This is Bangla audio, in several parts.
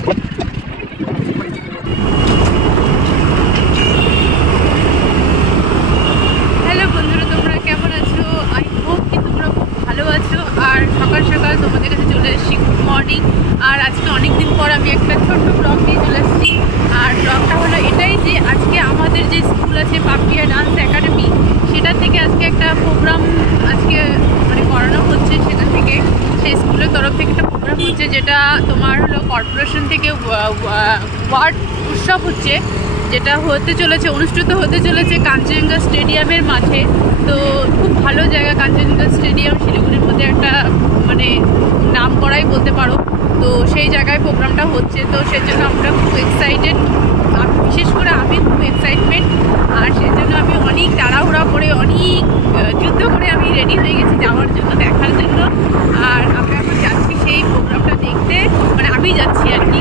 হ্যালো বন্ধুরা, তোমরা কেমন আছো? আই হোপ কি তোমরা খুব ভালো আছো। আর সকাল সকাল তোমাদের কাছে চলে এসেছি, গুড মর্নিং। আর আজকে অনেক দিন পর আমি একটা ছোট্ট ব্লগ নিয়ে চলে এসেছি। আর ব্লগটা হলো এটাই যে আজকে আমাদের যে স্কুল আছে পাপিয়া ডান্স একাডেমি, সেটা থেকে আজকে একটা প্রোগ্রাম আজকে মানে করানো হচ্ছে। সেটা থেকে সেই স্কুলের তরফ থেকে একটা প্রোগ্রাম হচ্ছে, যেটা তোমার হলো কর্পোরেশন থেকে ওয়ার্ড উৎসব হচ্ছে, যেটা অনুষ্ঠিত হতে চলেছে কাঞ্চনজঙ্ঘা স্টেডিয়ামের মাঠে। তো খুব ভালো জায়গা কাঞ্চনজঙ্ঘা স্টেডিয়াম, শিলিগুড়ির মধ্যে একটা মানে নাম করাই বলতে পারো। তো সেই জায়গায় প্রোগ্রামটা হচ্ছে, তো সেজন্য আমরা খুব এক্সাইটেড, বিশেষ করে আমি খুব এক্সাইটমেন্ট। আর সেজন্য আমি অনেক তাড়াহুড়া করে অনেক যুদ্ধ করে আমি রেডি হয়ে গেছি যাওয়ার জন্য, দেখার জন্য। আর আমরা এখন যাচ্ছি সেই প্রোগ্রামটা দেখতে, মানে আমি যাচ্ছি আর কি,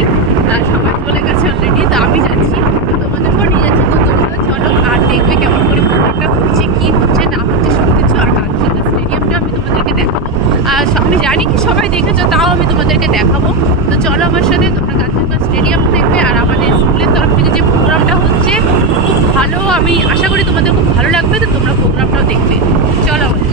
সবাই চলে গেছে অলরেডি, তো আমি যাচ্ছি, তোমাদেরকেও নিয়ে যাচ্ছি। তো তোমরা চলো আর দেখবে কেমন করে প্রোগ্রামটা হচ্ছে, কী হচ্ছে না হচ্ছে সব কিছু। আর কাঞ্চনজঙ্ঘা স্টেডিয়ামটা আমি তোমাদেরকে দেখাবো। আর আমি জানি কি সবাই দেখেছো, তাও আমি তোমাদেরকে দেখাবো। তো চলো আমার সাথে, তোমরা কাঞ্চনজঙ্ঘা স্টেডিয়াম দেখবে। আর আমাদের স্কুলের তরফ থেকে যে প্রোগ্রামটা হচ্ছে খুব ভালো, আমি আশা করি তোমাদের খুব ভালো লাগবে। তো তোমরা প্রোগ্রামটাও দেখবে, চলো আমাদের।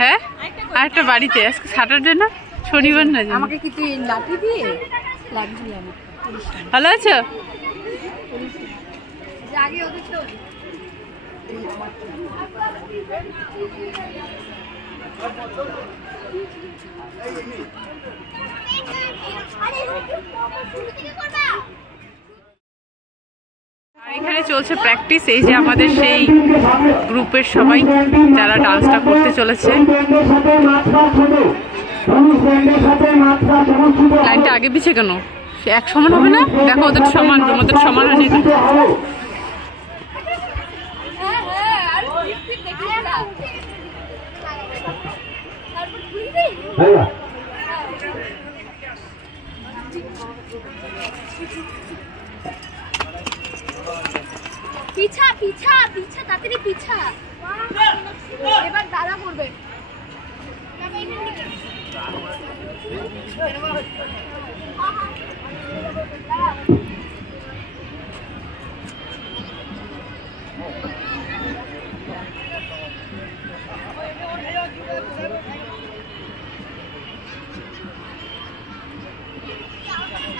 হ্যাঁ, আর একটা বাড়িতে আজকে স্যাটারডে না, শনিবার না, আমাকে কি তুই লাঠি দিয়ে লাগছিলি? আমি ভালো আছো? আগে ওদের তো আর এখানে চলছে প্র্যাকটিস। এই যে আমাদের সেই গ্রুপের সবাই যারা ডান্সটা করতে চলেছে। লাইনটা আগে পিছিয়ে কেন? সে এক সমান হবে না? দেখো ওদের সমান, তোমাদের সমান হয়নি। পিছা পিছা পিছা, তাড়াতাড়ি পিছা। এবার দাদা করবে।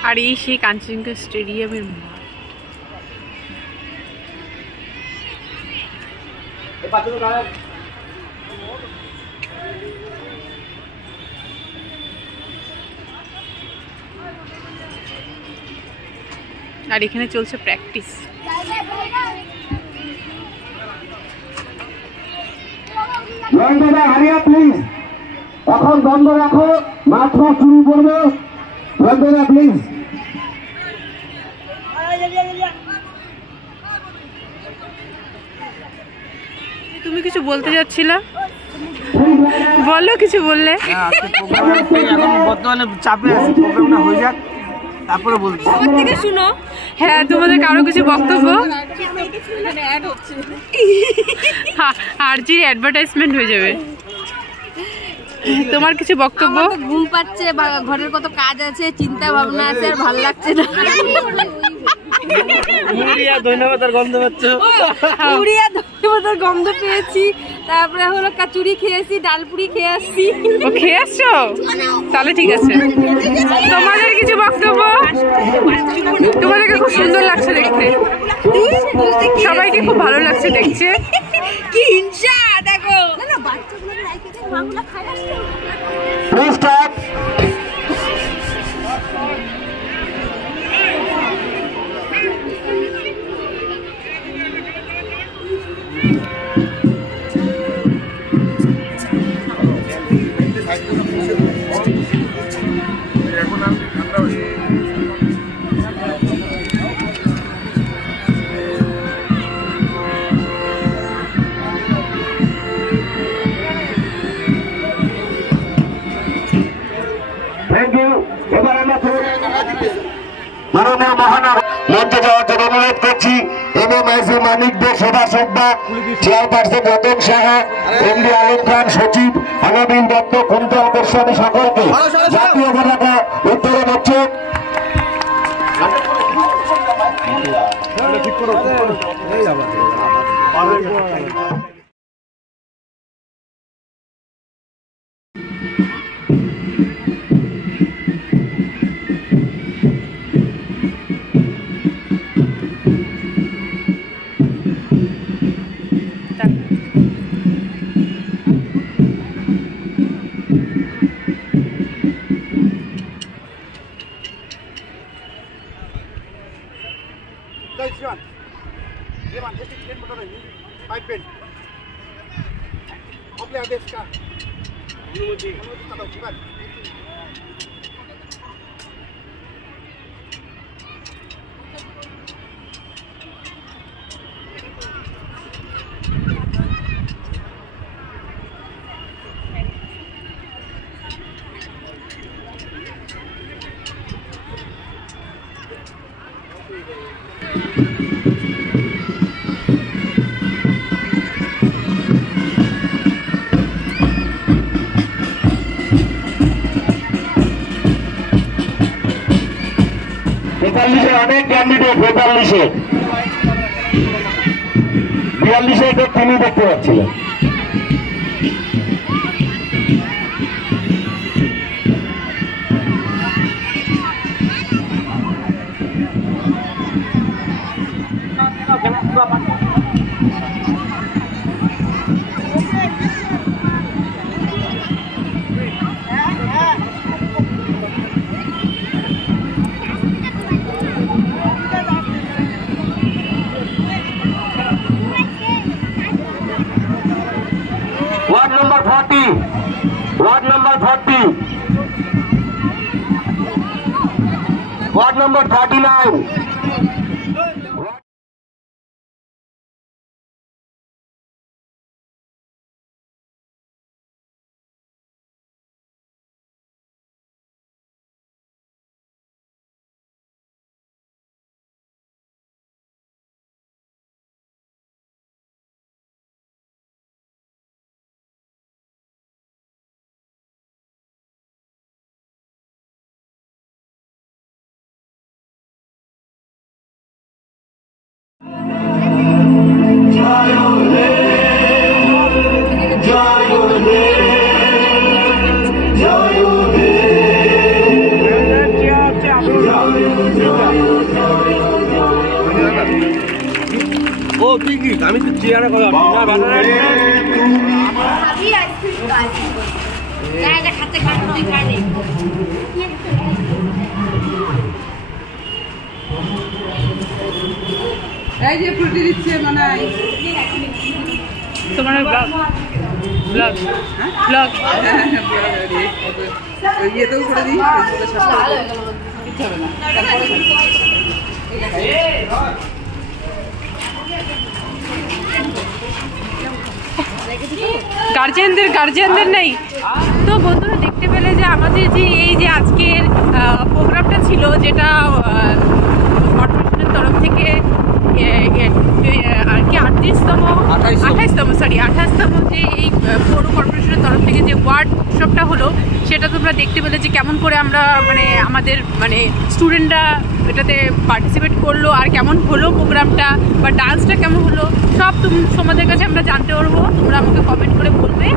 আর এই সেই কাঞ্চনজঙ্ঘা স্টেডিয়ামের মাঠ। আর এখানে চলছে প্র্যাকটিস। এখন বন্ধ রাখো, মাত্র শুরু করবো। বন্ধুরা প্লিজ, তুমি কিছু বলতে যাচ্ছিলা, বলো, কিছু বললে। এখন বর্তমানে চাপে আছে, প্রোগ্রামটা হয়ে যাক তারপরে বলছি। আমার থেকে শুনো। হ্যাঁ, তোমাদের কারো কিছু বক্তব্য? আরজির অ্যাডভার্টাইজমেন্ট হয়ে যাবে। তোমার কিছু বক্তব্য? ঘুম পাচ্ছে, ঘরের কত কাজ আছে, চিন্তা ভাবনা আছে, আর ভালো লাগছে না। গন্ধ পেয়েছি, তারপরে হলো কাচুরি খেয়েছি, ডালপুরি খেয়ে আসছি। ও খেয়ে আসছো? তাহলে ঠিক আছে। তোমাদের কিছু বক্তব্য? তোমাদেরকে খুব সুন্দর লাগছে দেখতে, সবাইকে খুব ভালো লাগছে দেখছে। কি হিংসা দেখো না, না বাচ্চাগুলো লাইকে দেয়, মাগুলা খায় আসছে। এবার আমরা মাননীয় মহানগর মঞ্চে যাওয়ার জন্য অনুরোধ করছি এমএমআইসি মানিকদের সভাসদরা চেয়ারপারসন রতন সাহা, এমডি আলম খান, সচিব আনাবিন দত্ত, কুন্তল গোস্বামী সকলকে জাতীয় পতাকা উত্তোলন হচ্ছে। অনেক ক্যান্ডিডেট 42-এ তিনি দেখতে পাচ্ছিলেন। Ward number 40, Ward number 39. ও কি আমি তো চেয়ারে কথা না বাজারে আমি আইসক্রিম খাই জায়গা খাতে খাই তুই খাই নে এই যে ফুটি দিচ্ছে মানে তোমার ব্লগ ব্লগ ব্লগ ইয়েতেও করে দিই কিচ্ছু হবে না। গার্জিয়ানদের নেই তো বন্ধুরা দেখতে পেলে যে আমাদের যে এই যে আজকের প্রোগ্রামটা ছিল যেটা কর্পোরেশনের তরফ থেকে আর কি 28তম যে এই পৌর কর্পোরেশনের তরফ থেকে যে ওয়ার্ড উৎসবটা হলো সেটা তোমরা দেখতে পেলে যে কেমন করে আমরা মানে আমাদের মানে স্টুডেন্টরা এটাতে পার্টিসিপেট করলো আর কেমন হলো প্রোগ্রামটা বা ডান্সটা কেমন হলো সব তোমাদের কাছে আমরা জানতে পারবো। তোমরা আমাকে কমেন্ট করে বলবে।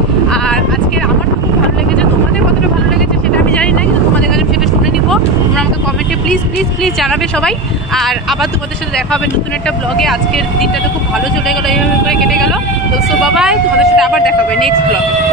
আর আজকে আমার তো খুব ভালো লেগেছে, তোমাদের কতটা ভালো লেগেছে সেটা আমি জানি না, কিন্তু তোমাদের কাছে সেটা শুনে নিব। তোমরা আমাকে কমেন্টে প্লিজ জানাবে সবাই। আর আবার তোমাদের সাথে দেখা হবে নতুন একটা ব্লগে। আজকের দিনটা তো খুব ভালো চলে গেলো, এইভাবে করে কেটে গেল। তো সো বাবাই, তোমাদের সাথে আবার দেখা হবে নেক্সট ব্লগে।